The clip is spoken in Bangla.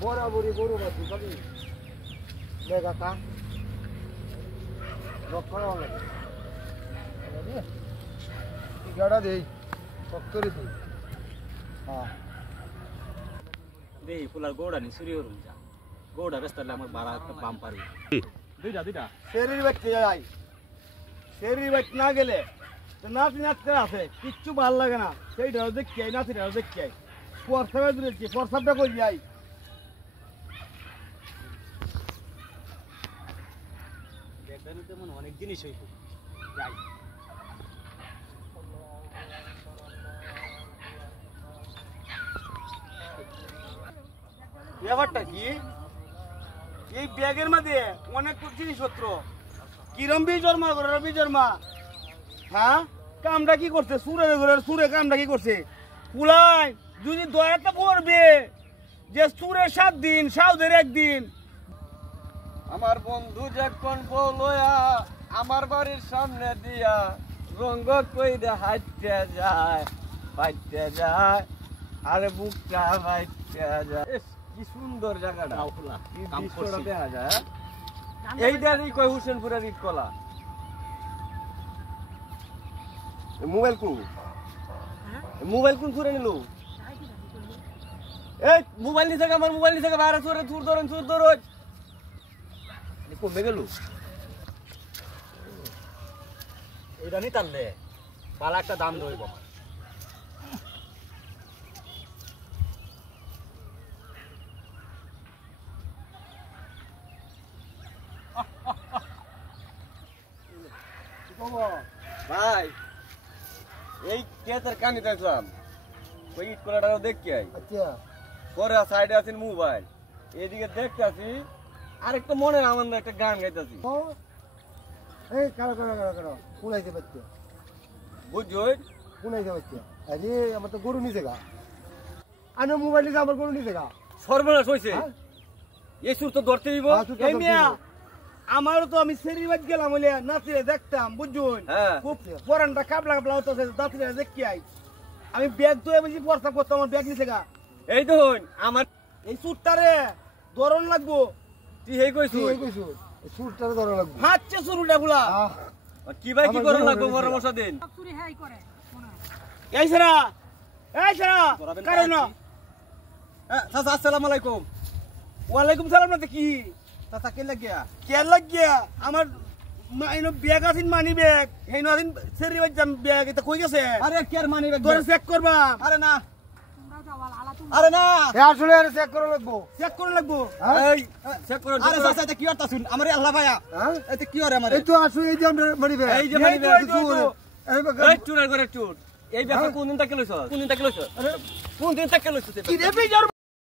বরাবরই গরু বাছি খালি লেগাতা রক্ষণ গাড়া দেই সত্তরে তুই হ্যাঁ দেই ফুলার গোড়া নি সুরি হরুম যা গোড়া বেস্তালে আমার বাড়া একটা বাম পারি দুইটা শরীর ব্যক্তি যাই শরীর ব্যক্তি না গেলে তো নাচ নাচতে আছে কিচ্ছু ভাল লাগে না সেইটাও দেখি আই নাচিটাও দেখি আই প্রস্তাবে দিয়েছি প্রস্তাবটা করি যাই দেখবেন তেমন অনেক জিনিস হইব যাই ব্যাপারটা কি এই ব্যাগের মধ্যে অনেক জিনিসপত্র কিরম বিজর্মা হ্যাঁ কামটা কি করছে সুরে কামটা কি করছে কুলাই যদি দয়াটা করবে যে সুরের 7 দিন সাউদের 1 দিন আমার বন্ধু যখন বলয়া আমার বাড়ির সামনে দিয়া রঙ্গ কইরা হাঁটতে যায় আরে বুকটা হাঁটতে যায় কি সুন্দর জায়গাটা কি দৃশ্যটা দেখা যায় এইটারই কই হুসেনপুরের ইট কলা মোবাইল কোন চুরে নিল এই মোবাইল নিছে আমার মোবাইল নিছে বাইরে চোরে চুর ধরেন কমে গেল এটা নি টানলে ভালো একটা দাম রইব ভাই এই কেতার কানি দেখলাম ওই ইট কলাটাও দেখি আই আচ্ছা পরে সাইডে আছেন মোবাইল এদিকে দেখতেছি আরেকটা মনের আনন্দ একটা গান গাইতেছি এই কারো কুলাইতে পারছে বুঝছই কুলাইতে পারছে আরে আমার তো গরু নিছে গা আনো মোবাইল নিছে আমার গরু নিছে গা সর্বনাশ হইছে হ্যাঁ? এই সুর তো ধরতে দিব এই মিয়া আমারও তো আমি সেরিবাজ গেলাম বলে নাচিরে দেখতাম বুঝুন হ্যাঁ। খুব পরানটা কাবলা হতেছে নাচিরে দেখি আই আমি ব্যাগ ধুয়ে বুঝি প্রস্তাব করতাম আমার ব্যাগ নিছে গা এই দেখুন আমার এই সুরটারে ধরন লাগবো তুই এই কইছু কি কইছো এই সুরটারে ধরন লাগবো হাতছে সুরুটা গুলা কি ভাই কি আমার করে গরু লাগবো হয়েছে। পরামর্শ দিন এই সারা কারণ চাচা আসসালামু আলাইকুম ওয়ালাইকুম সালাম না দেখি চাচা কে লাগিয়া কে লাগিয়া আমার ব্যাগ আছেন মানি ব্যাগ হেন আছেন সেরিবাজ যাম ব্যাগ এটা কই গেছে আরে কেয়ার মানি তোরে চেক করবা আরে না আসলে আরে চেক করা লাগবো চেক করা লাগবো এই চেক করো আরে চাচা এটা কি করতা শুন আমারে আল্লাহ ভাইয়া হ্যাঁ এটা কি করে আমারে এই তো আসো এই যে আমরা মানি ব্যাগ এই যে মানি ব্যাগ এই এই চুরের করে চুর এই ব্যাগটা কোন দিন থেকে লইছ কোন দিন থেকে লইছ কোন দিন থেকে লইছ কি রে বিজর